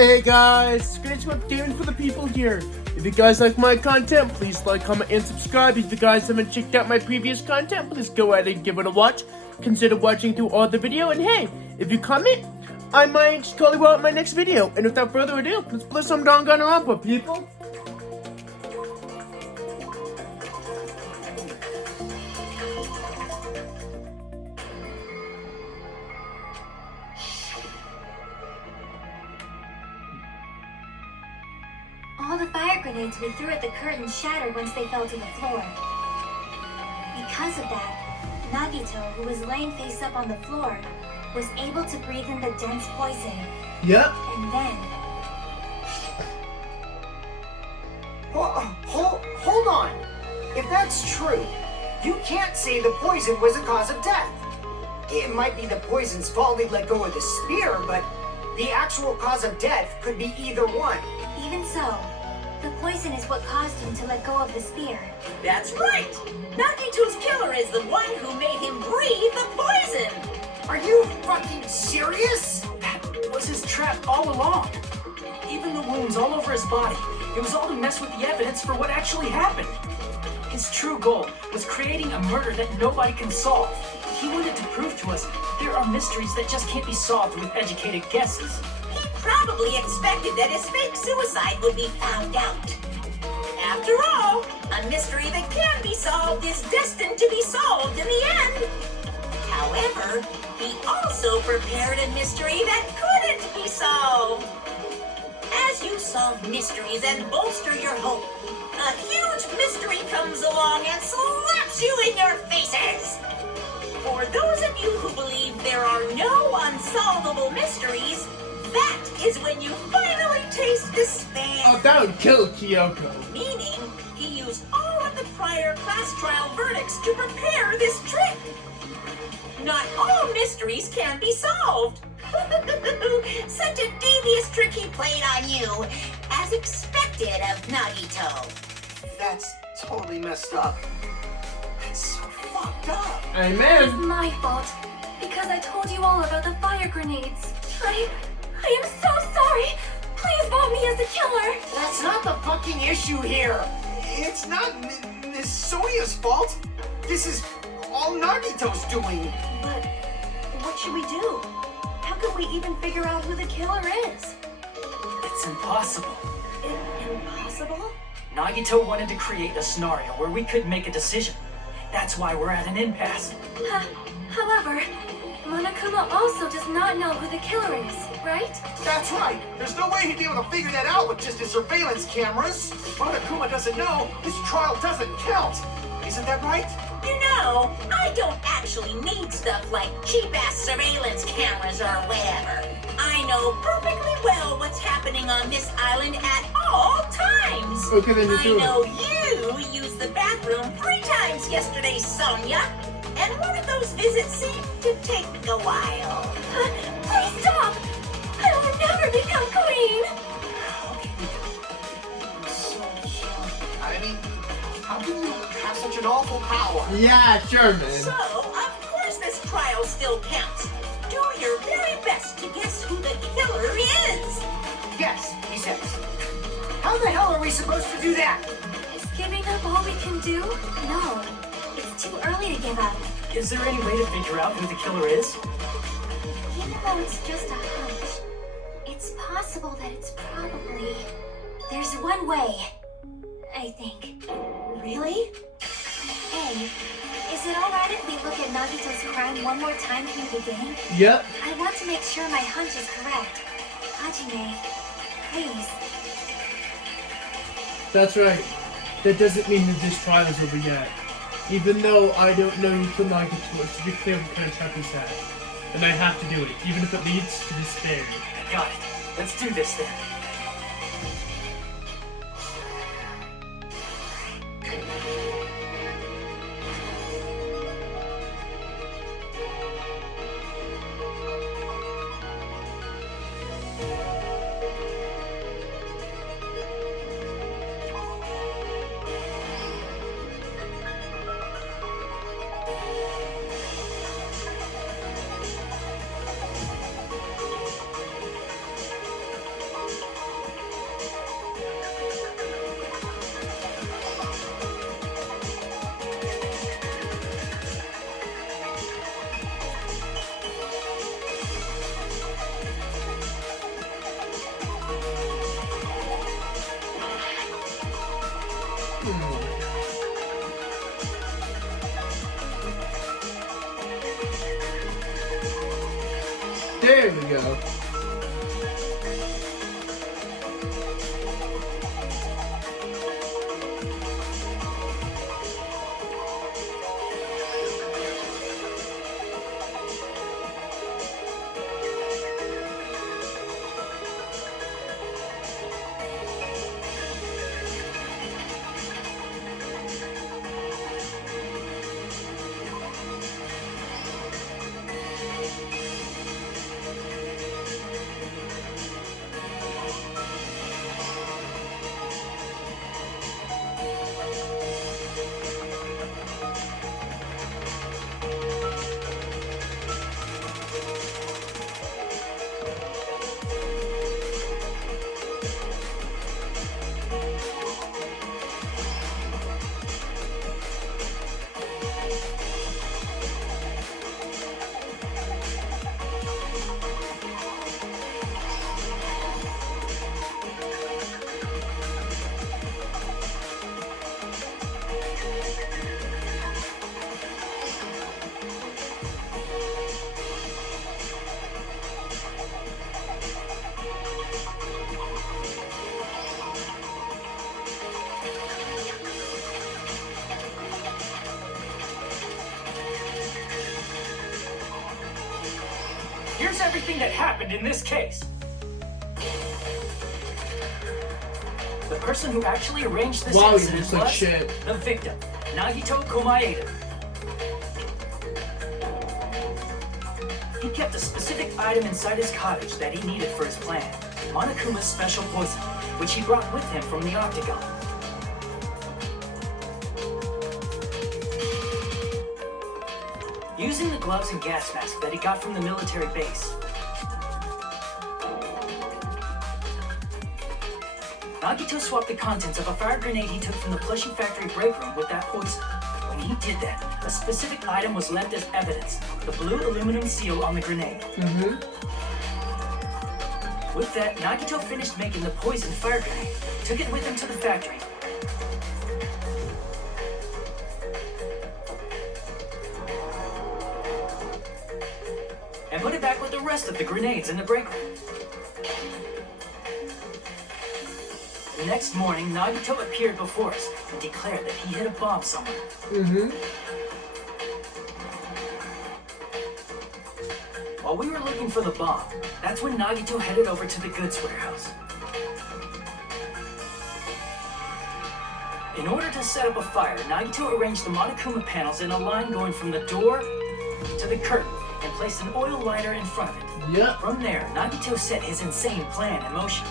Hey guys, Scratch Web Gaming for the people here. If you guys like my content, please like, comment, and subscribe. If you guys haven't checked out my previous content, please go ahead and give it a watch. Consider watching through all the video, and hey, if you comment, I might call you out in my next video. And without further ado, let's play some Danganronpa, people. All the fire grenades we threw at the curtain shattered once they fell to the floor. Because of that, Nagito, who was laying face up on the floor, was able to breathe in the dense poison. Yep. And then... Hold on! If that's true, you can't say the poison was the cause of death. It might be the poison's fault they let go of the spear, but the actual cause of death could be either one. Even so, the poison is what caused him to let go of the spear. That's right! Nagito's killer is the one who made him breathe the poison! Are you fucking serious? That was his trap all along. Even the wounds all over his body. It was all to mess with the evidence for what actually happened. His true goal was creating a murder that nobody can solve. He wanted to prove to us there are mysteries that just can't be solved with educated guesses. He probably expected that his fake suicide would be found out. After all, a mystery that can be solved is destined to be solved in the end. However, he also prepared a mystery that couldn't be solved. As you solve mysteries and bolster your hope, a huge mystery comes along and slaps you in your faces. For those of you who believe there are no unsolvable mysteries, that is when you finally taste despair. Oh, that would kill Kyoko. Meaning, he used all of the prior class trial verdicts to prepare this trick. Not all mysteries can be solved. Such a devious trick he played on you, as expected of Nagito. That's totally messed up. That's so fucked up. Amen. It's my fault, because I told you all about the fire grenades. I am so sorry. Please vote me as the killer. That's not the fucking issue here. It's not Miss Sonia's fault. This is all Nagito's doing. But what should we do? How could we even figure out who the killer is? It's impossible. Impossible? Nagito wanted to create a scenario where we could make a decision. That's why we're at an impasse. However, Monokuma also does not know who the killer is, right? That's right. There's no way he'd be able to figure that out with just his surveillance cameras. Monokuma doesn't know. This trial doesn't count. Isn't that right? You know, I don't actually need stuff like cheap-ass surveillance cameras or whatever. I know perfectly well what's happening on this island at all times. Okay, then you do it. I know you used the bathroom 3 times yesterday, Sonia. And one of those visits seemed to take a while. Please stop! I will never become queen! I mean, how can you have such an awful power? Yeah, sure, man. So, of course this trial still counts. Do your very best to guess who the killer is. Yes, he says. How the hell are we supposed to do that? Is giving up all we can do? No. It's too early to give up. Is there any way to figure out who the killer is? Even though it's just a hunch, it's possible that it's probably... There's one way, I think. Really? Hey, is it alright if we look at Nagito's crime one more time through the game? Yep. I want to make sure my hunch is correct. Hajime, please. That's right. That doesn't mean that this trial is over yet. Even though I don't know you killed Nagito, to be clear what kind of trap he's had. And I have to do it, even if it leads to despair. I got it. Let's do this then. There we go. Here's everything that happened in this case. The person who actually arranged this Wow, you incident just like was shit. the victim, Nagito Komaeda. He kept a specific item inside his cottage that he needed for his plan, Monokuma's special poison, which he brought with him from the Octagon. Using the gloves and gas mask that he got from the military base, Nagito swapped the contents of a fire grenade he took from the plushie factory break room with that poison. When he did that, a specific item was left as evidence, the blue aluminum seal on the grenade. With that, Nagito finished making the poison fire grenade, took it with him to the factory, and put it back with the rest of the grenades in the break room. The next morning, Nagito appeared before us and declared that he hid a bomb somewhere. While we were looking for the bomb, that's when Nagito headed over to the goods warehouse. In order to set up a fire, Nagito arranged the Monokuma panels in a line going from the door to the curtain and placed an oil lighter in front of it. Yeah. From there, Nagito set his insane plan in motion.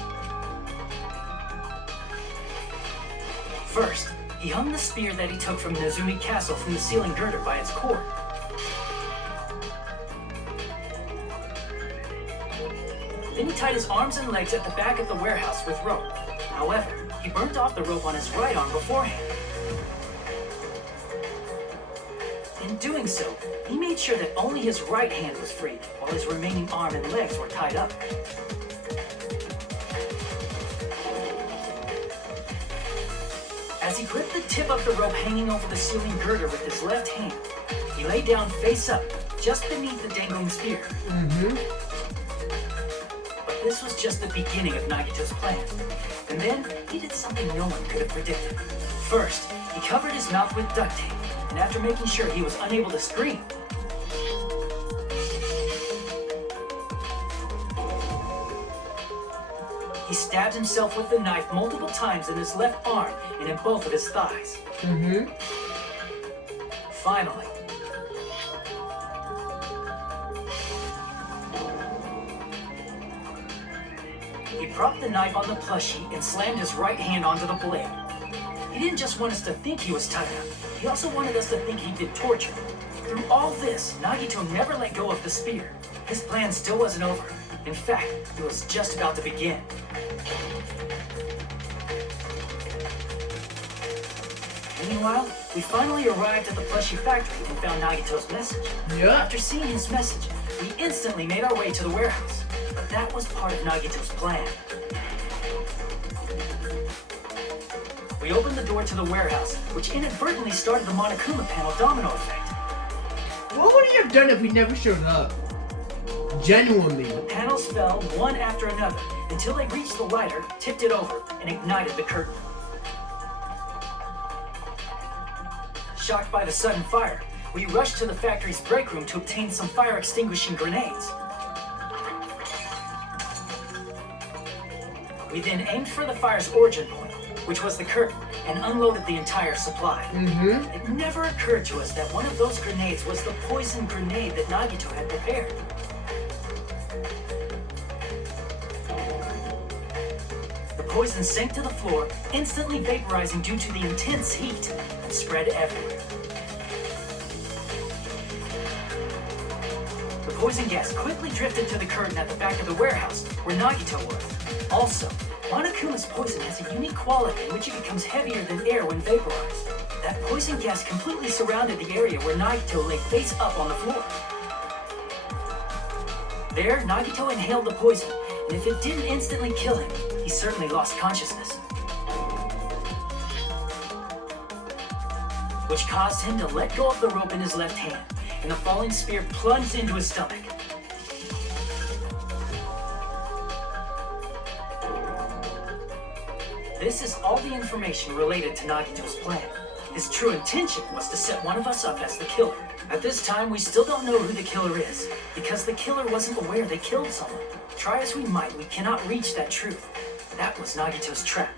First, he hung the spear that he took from Nezumi Castle from the ceiling girder by its cord. Then he tied his arms and legs at the back of the warehouse with rope. However, he burnt off the rope on his right arm beforehand. In doing so, he made sure that only his right hand was free, while his remaining arm and legs were tied up. As he gripped the tip of the rope hanging over the ceiling girder with his left hand, he lay down face up, just beneath the dangling spear. But this was just the beginning of Nagito's plan. And then, he did something no one could have predicted. First, he covered his mouth with duct tape, and after making sure he was unable to scream, he stabbed himself with the knife multiple times in his left arm and in both of his thighs. Finally, he propped the knife on the plushie and slammed his right hand onto the blade. He didn't just want us to think he was tied up, he also wanted us to think he'd been tortured. Through all this, Nagito never let go of the spear. His plan still wasn't over. In fact, it was just about to begin. Meanwhile, we finally arrived at the plushie factory and found Nagito's message. Yeah. After seeing his message, we instantly made our way to the warehouse. But that was part of Nagito's plan. We We opened the door to the warehouse, which inadvertently started the Monokuma panel domino effect. What would he have done if we never showed up? Genuinely. The panels fell one after another until they reached the lighter, tipped it over, and ignited the curtain. Shocked by the sudden fire, we rushed to the factory's break room to obtain some fire-extinguishing grenades. We then aimed for the fire's origin point, which was the curtain, and unloaded the entire supply. It never occurred to us that one of those grenades was the poison grenade that Nagito had prepared. The poison sank to the floor, instantly vaporizing due to the intense heat, and spread everywhere. The poison gas quickly drifted to the curtain at the back of the warehouse, where Nagito was. Also, Monokuma's poison has a unique quality in which it becomes heavier than air when vaporized. That poison gas completely surrounded the area where Nagito lay face up on the floor. There, Nagito inhaled the poison, and if it didn't instantly kill him, he certainly lost consciousness. Which caused him to let go of the rope in his left hand, and the falling spear plunged into his stomach. This is all the information related to Nagito's plan. His true intention was to set one of us up as the killer. At this time, we still don't know who the killer is, because the killer wasn't aware they killed someone. Try as we might, we cannot reach that truth. That was Nagito's trap.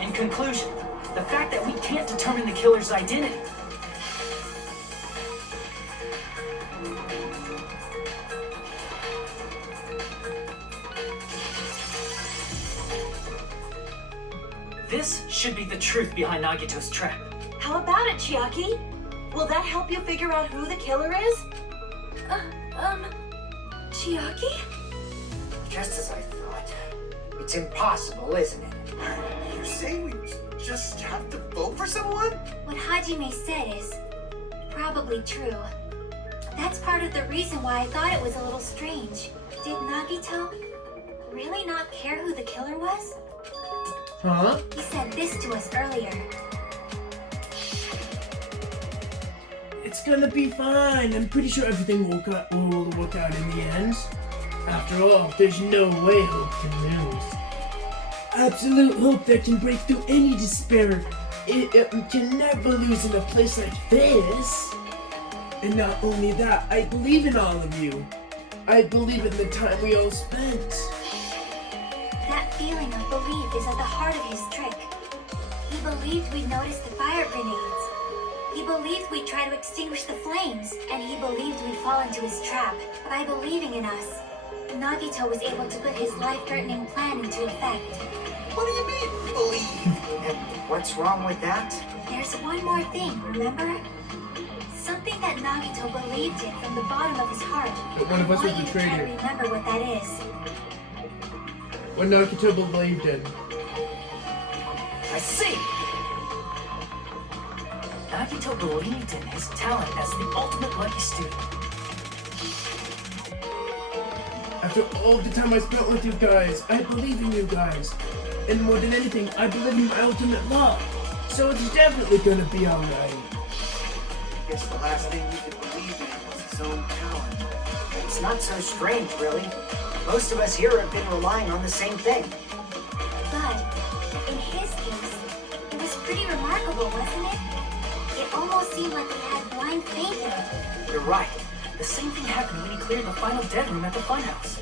In conclusion, the fact that we can't determine the killer's identity This should be the truth behind Nagito's trap. How about it, Chiaki? Will that help you figure out who the killer is? Chiaki? Just as I thought. It's impossible, isn't it? You're saying we just have to vote for someone? What Hajime said is probably true. That's part of the reason why I thought it was a little strange. Did Nagito really not care who the killer was? Huh? He said this to us earlier. It's gonna be fine. I'm pretty sure everything will work out in the end. After all, there's no way hope can lose. Absolute hope that can break through any despair. It can never lose in a place like this. And not only that, I believe in all of you. I believe in the time we all spent. That feeling of belief is at the heart of his trick. He believed we'd notice the fire grenades. He believed we'd try to extinguish the flames. And he believed we'd fall into his trap. By believing in us, Nagito was able to put his life-threatening plan into effect. What do you mean, believe? And what's wrong with that? There's one more thing, remember? Something that Nagito believed in from the bottom of his heart. But one of us I was want you to betrayed try to here. remember what that is. What Nagito believed in. I see! Nagito believed in his talent as the ultimate lucky student. After all the time I spent with you guys, I believe in you guys. And more than anything, I believe in my ultimate love. So it's definitely gonna be alright. I guess the last thing we could believe in was his own talent. It's not so strange, really. Most of us here have been relying on the same thing. But in his case, it was pretty remarkable, wasn't it? It almost seemed like he had blind faith in it. You're right. The same thing happened when he cleared the final dead room at the funhouse.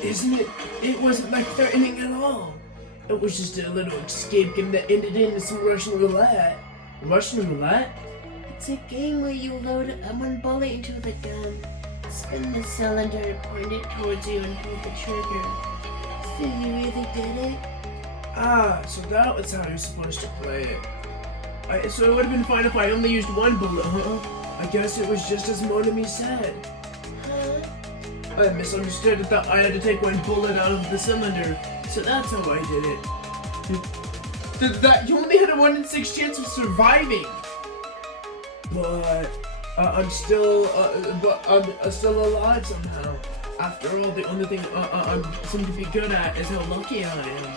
Isn't it? It wasn't like threatening at all. It was just a little escape game that ended in some Russian roulette. Russian roulette? It's a game where you load one bullet into the gun, spin the cylinder, point it towards you, and pull the trigger. So you really did it? Ah, so that was how you're supposed to play it. So it would have been fine if I only used one bullet, huh? I guess it was just as Monami said. Huh? I misunderstood. I thought I had to take one bullet out of the cylinder, so that's how I did it. That you only had a 1 in 6 chance of surviving. But I'm still alive somehow. After all, the only thing I seem to be good at is how lucky I am.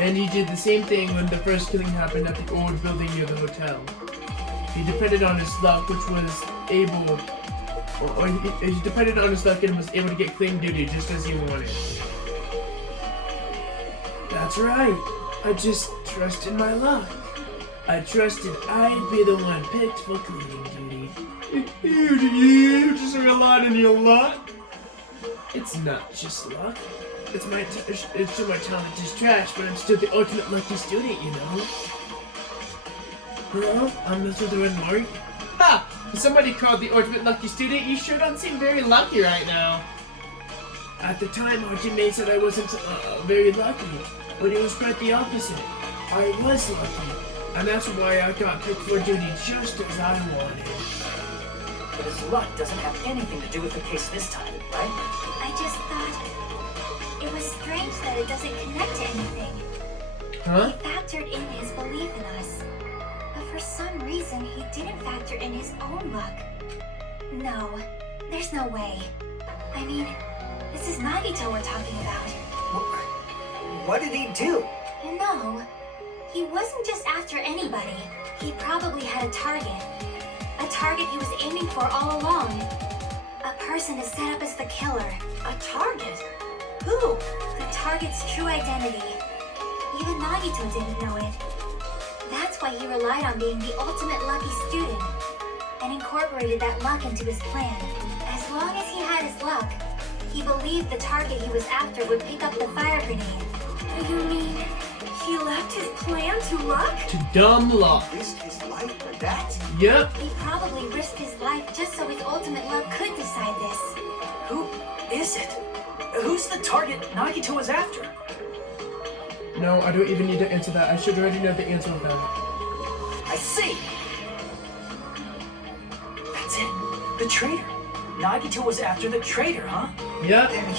And he did the same thing when the first killing happened at the old building near the hotel. He depended on his luck, which was able, or he depended on his luck and was able to get clean duty just as he wanted. That's right. I just trusted my luck. I trusted I'd be the one picked for cleaning duty. You just relied on your luck? It's not just luck. It's just my talent is trash, but I'm still the ultimate lucky student, you know? Hello? I'm Mr. Mark. Ha! Somebody called the ultimate lucky student. You sure don't seem very lucky right now. At the time, our teammate said I wasn't very lucky, but it was quite the opposite. I was lucky, and that's why I got picked for duty just as I wanted. But his luck doesn't have anything to do with the case this time, right? I just thought it was strange that it doesn't connect to anything. Huh? He factored in his belief in us, but for some reason he didn't factor in his own luck. No, there's no way. I mean, this is Nagito we're talking about. What did he do? No, he wasn't just after anybody. He probably had a target. A target he was aiming for all along. A person to set up as the killer. A target? Who? The target's true identity. Even Nagito didn't know it. That's why he relied on being the ultimate lucky student and incorporated that luck into his plan. As long as he had his luck, he believed the target he was after would pick up the fire grenade. You mean he left his plan to luck? To dumb luck. Risked his life for that? Yep. He probably risked his life just so his ultimate luck could decide this. Who is it? Who's the target Nagito was after? No, I don't even need to answer that. I should already know the answer of that. I see! That's it. The traitor. Nagito was after the traitor, huh? Yep. And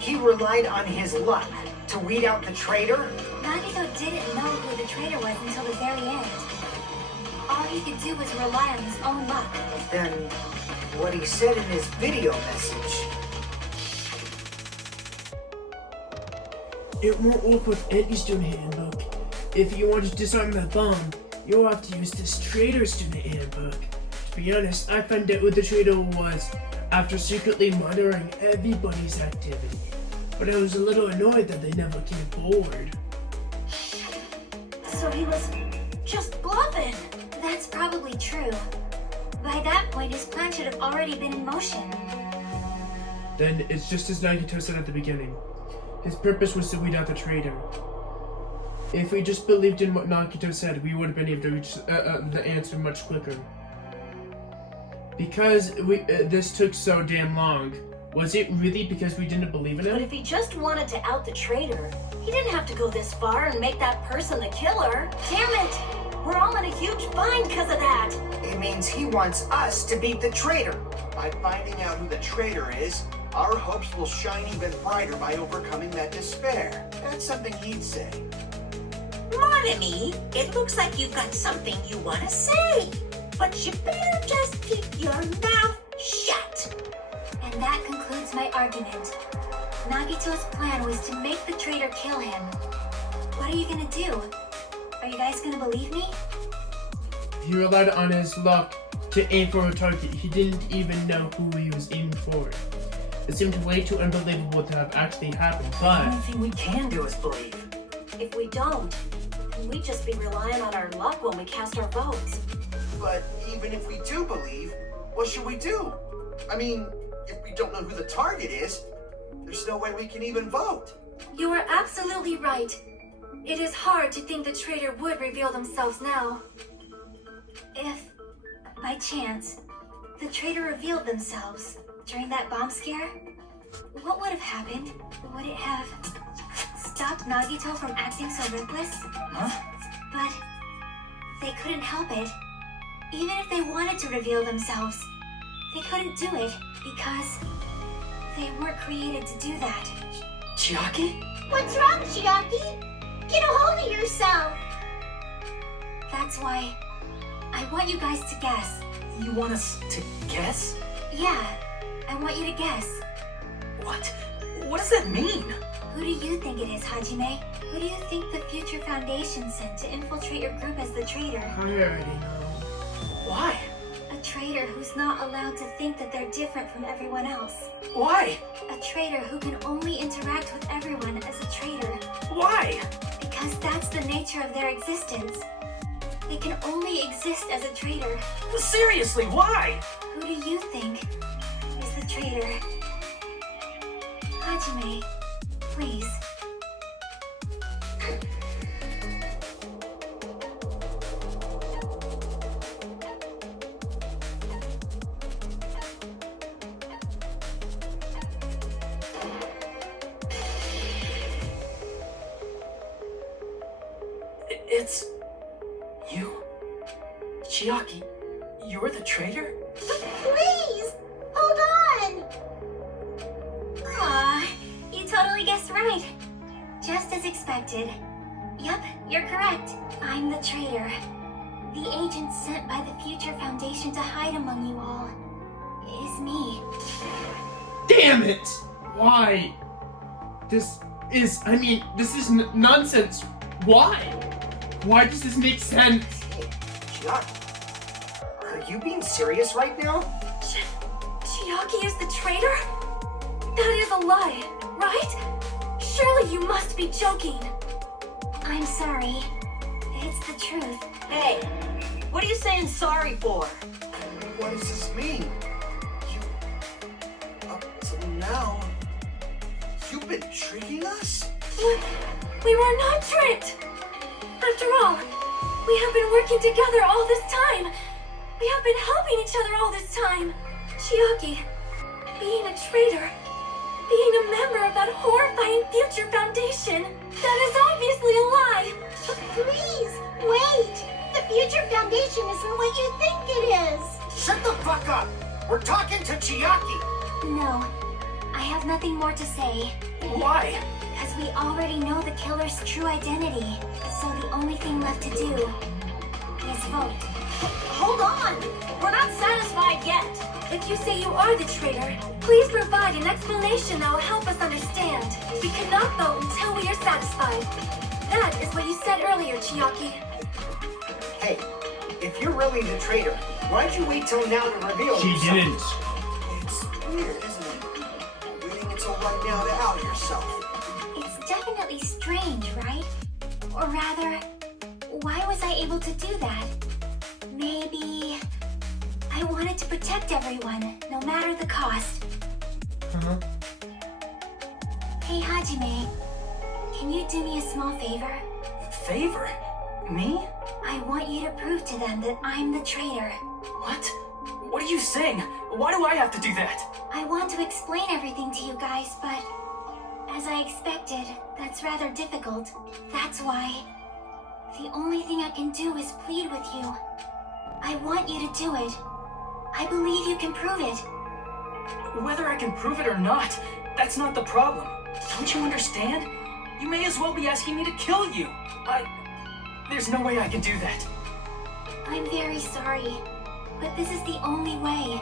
he relied on his luck to weed out the traitor? Nagito didn't know who the traitor was until the very end. All he could do was rely on his own luck. Then what he said in his video message. It won't work with any student handbook. If you want to disarm that bomb, you'll have to use this traitor student handbook. To be honest, I found out who the traitor was after secretly monitoring everybody's activity. But I was a little annoyed that they never came forward. So he was just bluffing. That's probably true. By that point, his plan should have already been in motion. Then it's just as Nagito said at the beginning. His purpose was to weed out the traitor. If we just believed in what Nagito said, we would have been able to reach the answer much quicker. Because this took so damn long, was it really because we didn't believe in But him? if he just wanted to out the traitor, he didn't have to go this far and make that person the killer. Damn it! We're all in a huge bind because of that. It means he wants us to beat the traitor. By finding out who the traitor is, our hopes will shine even brighter by overcoming that despair. That's something he'd say. Mon ami, it looks like you've got something you want to say. But you better just keep your mouth shut. And that concludes my argument. Nagito's plan was to make the traitor kill him. What are you gonna do? Are you guys gonna believe me? He relied on his luck to aim for a target. He didn't even know who he was aiming for. It seemed way too unbelievable to have actually happened, The but only thing we can do is believe. If we don't, then we'd just be relying on our luck when we cast our votes. But even if we do believe, what should we do? I mean, if we don't know who the target is, there's no way we can even vote. You are absolutely right. It is hard to think the traitor would reveal themselves now. If, by chance, the traitor revealed themselves during that bomb scare, what would have happened? Would it have stopped Nagito from acting so reckless? Huh? But they couldn't help it. Even if they wanted to reveal themselves, they couldn't do it because they weren't created to do that. Chiaki? What's wrong, Chiaki? Get a hold of yourself! That's why I want you guys to guess. You want us to guess? Yeah, I want you to guess. What? What does that mean? Who do you think it is, Hajime? Who do you think the Future Foundation sent to infiltrate your group as the traitor? I already know. Why? A traitor who's not allowed to think that they're different from everyone else. Why? A traitor who can only interact with everyone as a traitor. Why? Because that's the nature of their existence. They can only exist as a traitor. Seriously, why? Who do you think is the traitor? Hajime, please. It's you? Chiaki, you're the traitor? Please! Hold on! Aw, you totally guessed right. Just as expected. Yup, you're correct. I'm the traitor. The agent sent by the Future Foundation to hide among you all is me. Damn it! Why? This is nonsense. Why? Why does this make sense? Hey, Chiaki, are you being serious right now? Chiaki is the traitor? That is a lie, right? Surely you must be joking. I'm sorry. It's the truth. Hey, what are you saying sorry for? What does this mean? You, up till now, you've been tricking us? We were not tricked. After all, we have been working together all this time. We have been helping each other all this time. Chiaki, being a traitor, being a member of that horrifying Future Foundation, that is obviously a lie. Please, wait! The Future Foundation isn't what you think it is! Shut the fuck up! We're talking to Chiaki! No, I have nothing more to say. Why? Because we already know the killer's true identity. So the only thing left to do is vote. Hold on! We're not satisfied yet. If you say you are the traitor, please provide an explanation that will help us understand. We cannot vote until we are satisfied. That is what you said earlier, Chiaki. Hey, if you're really the traitor, why'd you wait till now to reveal She yourself? didn't. It's weird, isn't it? Waiting until right now to out yourself. It's definitely strange, right? Or rather, why was I able to do that? Maybe I wanted to protect everyone, no matter the cost. Uh-huh. Hey, Hajime, can you do me a small favor? Favor? Me? I want you to prove to them that I'm the traitor. What? What are you saying? Why do I have to do that? I want to explain everything to you guys, but as I expected, that's rather difficult. That's why the only thing I can do is plead with you. I want you to do it. I believe you can prove it. Whether I can prove it or not, that's not the problem. Don't you understand? You may as well be asking me to kill you. There's no way I can do that. I'm very sorry, but this is the only way.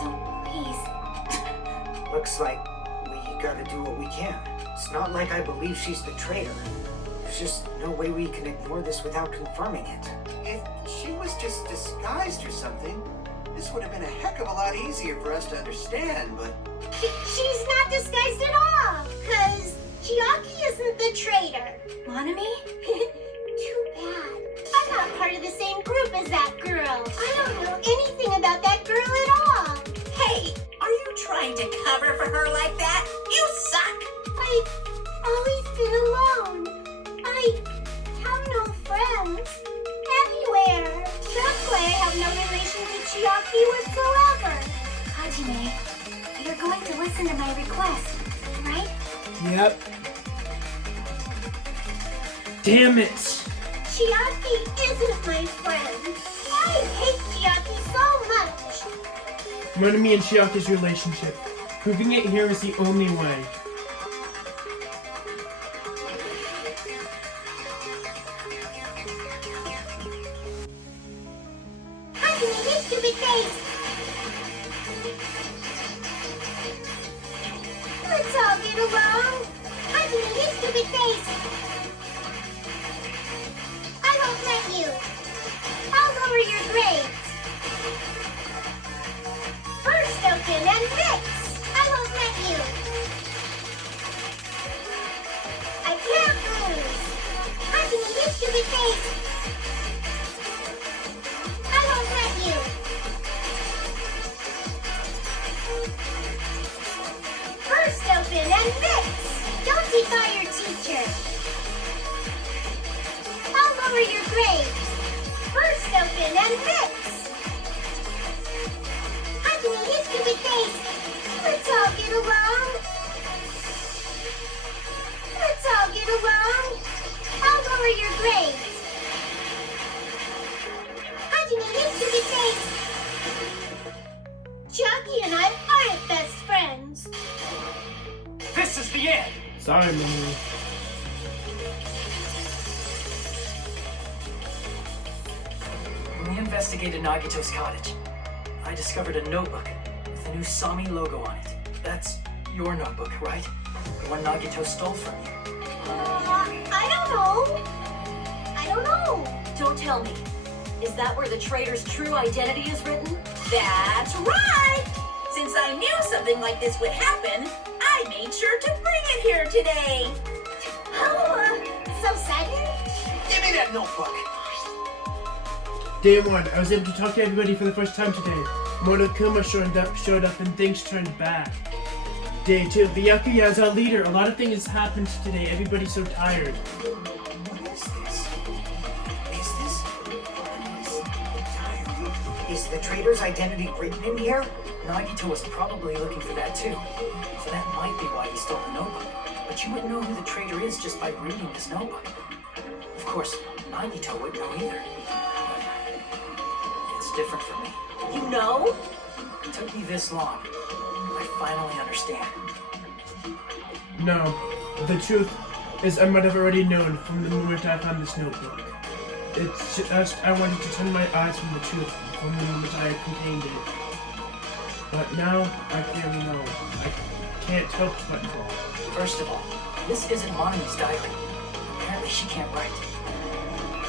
So please. Looks like we gotta do what we can. It's not like I believe she's the traitor. There's just no way we can ignore this without confirming it. If she was just disguised or something, this would have been a heck of a lot easier for us to understand, but... She's not disguised at all, because Chiaki isn't the traitor. Monami? Too bad. I'm not part of the same group as that girl. I don't know anything about that girl at all. Hey, are you trying to cover for her like that? You suck! I've always been alone. I have no friends anywhere. That's why I have no relation to Chiaki whatsoever. Hajime, you're going to listen to my request, right? Yep. Damn it. Chiaki isn't my friend. I hate Chiaki so much. Monami and Chiaki's relationship. Proving it here is the only way. Hajime, you stupid face. get along? I'm in his stupid face. I won't let you. I'll lower your grades. First open and mix. I won't let you. I can't lose. I'm in his stupid face. I won't let you. First open and mix. Don't defy your teacher. I'll lower your grades. First open and mix. I can eat his stupid face. Let's all get along. Let's all get along. I'll lower your grades. I can eat his stupid face. Chiaki and I aren't best friends. This is the end! Sorry, man. When we investigated Nagito's cottage, I discovered a notebook with the new Sami logo on it. That's your notebook, right? The one Nagito stole from you. I don't know. I don't know. Don't tell me. Is that where the traitor's true identity is written? That's right! Since I knew something like this would happen, I made sure to bring it here today. Oh, so sudden? Give me that notebook. Day 1, I was able to talk to everybody for the first time today. Monokuma showed up and things turned bad. Day 2, the Yakuya is our leader. A lot of things happened today. Everybody's so tired. What is this? Is the traitor's identity written in here? Nagito was probably looking for that too. So that might be why he stole the notebook. But you wouldn't know who the traitor is just by reading this notebook. Of course, Nagito wouldn't know either. It's different for me. You know? It took me this long. I finally understand. No, the truth is I might have already known from the moment I found this notebook. It's just I wanted to turn my eyes from the truth from the moment I contained it. But now I clearly know. I can't help but know. First of all, this isn't Monomi's diary. Apparently she can't write.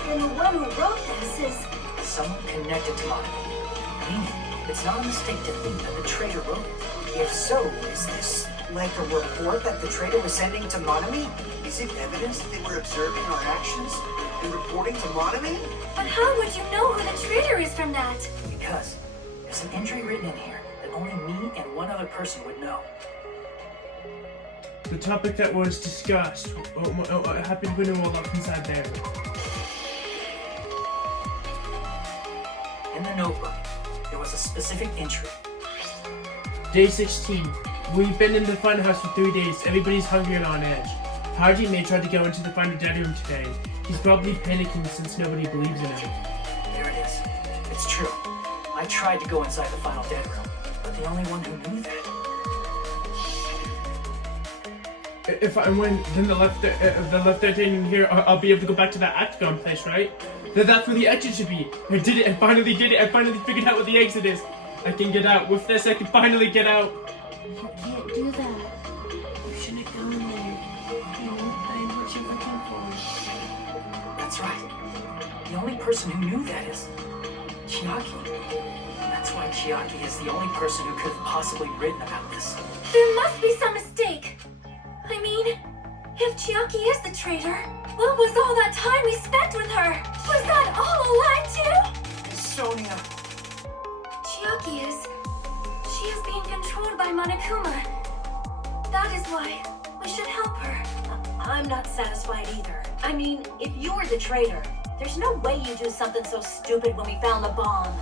Then the one who wrote this is... Someone connected to Monomi. Meaning, it's not a mistake to think that the traitor wrote it. If so, is this like a report that the traitor was sending to Monomi? Is it evidence that they were observing our actions and reporting to Monomi? But how would you know who the traitor is from that? Because there's an entry written in here that only me and one other person would know. The topic that was discussed happened when we were all up inside there. In the notebook, there was a specific entry. Day 16. We've been in the funhouse for 3 days. Everybody's hungry and on edge. Haji may try to go into the final dead room today. He's probably panicking since nobody believes in him. There it is. It's true. I tried to go inside the final dead room, but the only one who knew that. If I win, then the left dead in here, I'll be able to go back to that octagon place, right? That's where the exit should be. I did it. I finally did it. I finally figured out what the exit is. I can get out. With this, I can finally get out. You can't do that. You shouldn't have gone there. You won't find what you're looking for. That's right. The only person who knew that is Chiaki. That's why Chiaki is the only person who could have possibly written about this. There must be some mistake. I mean, if Chiaki is the traitor, what was all that time we spent with her? Was that all a lie too? Sonia. Chiaki is... She is being controlled by Monokuma. That is why we should help her. I'm not satisfied either. I mean, if you were the traitor, there's no way you'd do something so stupid when we found the bomb.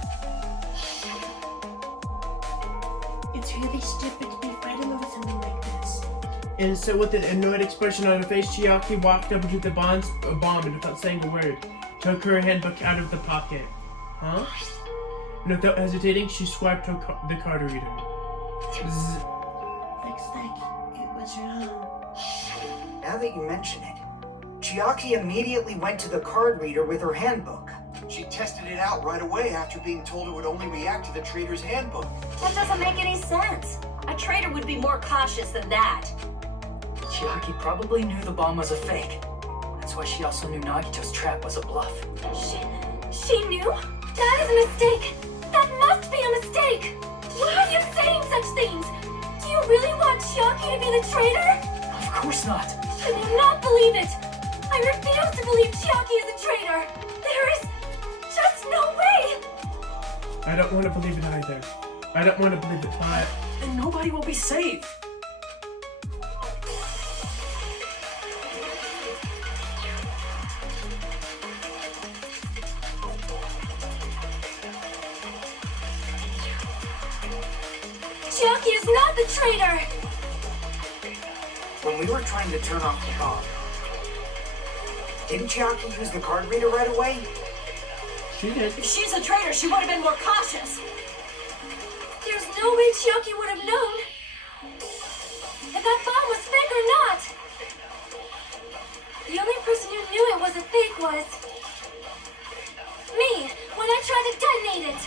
It's really stupid to be fighting over something like this. And so with an annoyed expression on her face, Chiaki walked over to the bomb and without saying a word, took her handbook out of the pocket. Huh? And without hesitating, she swiped the card reader. Zzz. Looks like it was wrong. Now that you mention it, Chiaki immediately went to the card reader with her handbook. She tested it out right away after being told it would only react to the traitor's handbook. That doesn't make any sense. A traitor would be more cautious than that. Chiaki probably knew the bomb was a fake. That's why she also knew Nagito's trap was a bluff. She knew? That is a mistake. That must be a mistake. Why are you saying such things? Do you really want Chiaki to be the traitor? Of course not. I will not believe it. I refuse to believe Chiaki is a traitor. There is just no way. I don't want to believe it either. I don't want to believe it, but... Then nobody will be saved. Chiaki is not the traitor. When we were trying to turn off the bomb, didn't Chiaki use the card reader right away? She did. If she's a traitor, she would have been more cautious. There's no way Chiaki would have known if that bomb was fake or not. The only person who knew it was a fake was me when I tried to detonate it.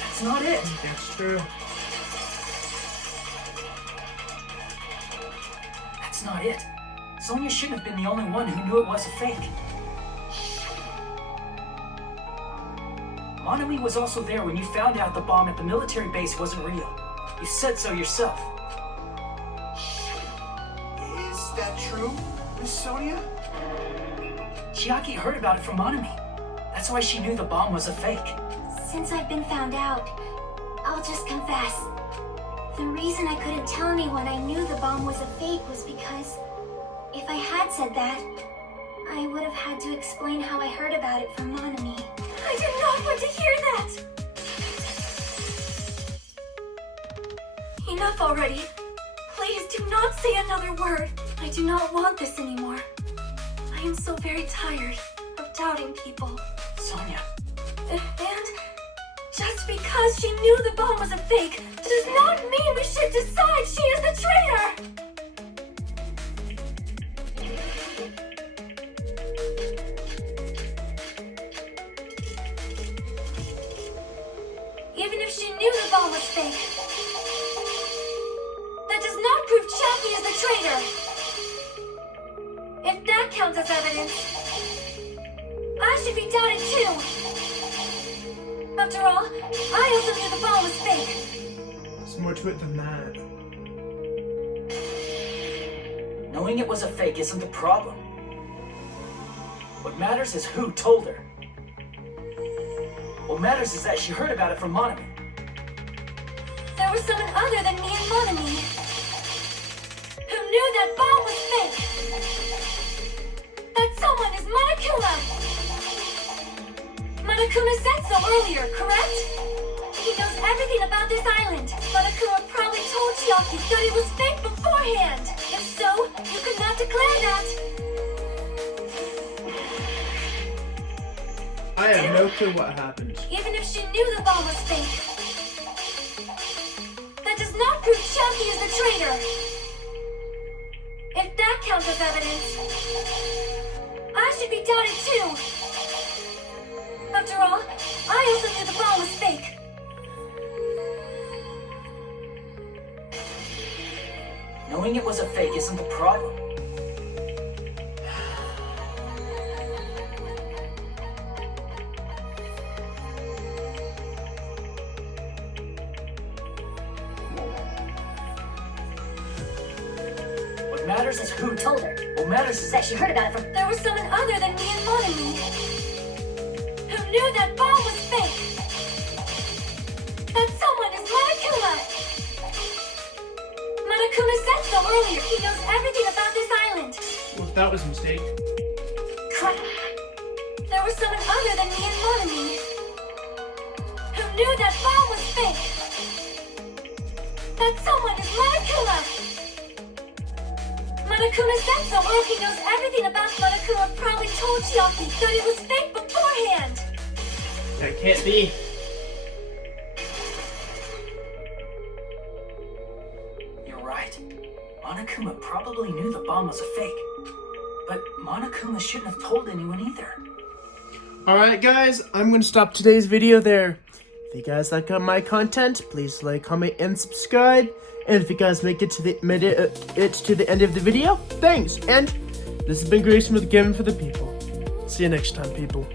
That's not it. That's true. That's not it. Sonya shouldn't have been the only one who knew it was a fake. Monami was also there when you found out the bomb at the military base wasn't real. You said so yourself. Is that true, Miss Sonia? Chiaki heard about it from Monami. That's why she knew the bomb was a fake. Since I've been found out, I'll just confess. The reason I couldn't tell anyone I knew the bomb was a fake was because if I had said that, I would have had to explain how I heard about it from Monami. I did not want to hear that. Enough already. Please do not say another word. I do not want this anymore. I am so very tired of doubting people. Sonya. And just because she knew the bomb was a fake does not mean we should decide she is the traitor! Even if she knew the bomb was fake, that does not prove Chiaki is the traitor! If that counts as evidence, I should be doubted too! After all, I also knew the bomb was fake. There's more to it than that. Knowing it was a fake isn't the problem. What matters is who told her. What matters is that she heard about it from Monami. There was someone other than me and Monami who knew that bomb was fake. That someone is Monokuma. Monokuma said so earlier, correct? He knows everything about this island. Monokuma probably told Chiaki that it was fake beforehand. If so, you could not declare that. I have no clue what happened. Even if she knew the bomb was fake, that does not prove Chiaki is the traitor. If that counts as evidence, I should be doubted too. After all, I also knew the bomb was fake. Knowing it was a fake isn't the problem. What matters is who told her. What matters is that she heard about it from... There was someone other than me and Monami who knew that bomb was fake. That someone is Monokuma. Monokuma said so earlier. He knows everything about this island. Well, that was a mistake. Crap. There was someone other than me and Monami who knew that bomb was fake. That someone is Monokuma. Monokuma said so earlier. He knows everything about Monokuma. Probably told Chiaki that it was fake beforehand. That can't be. You're right. Monokuma probably knew the bomb was a fake. But Monokuma shouldn't have told anyone either. Alright guys, I'm going to stop today's video there. If you guys like my content, please like, comment, and subscribe. And if you guys make it to the end of the video, thanks. And this has been Grayson with Gaming for the People. See you next time, people.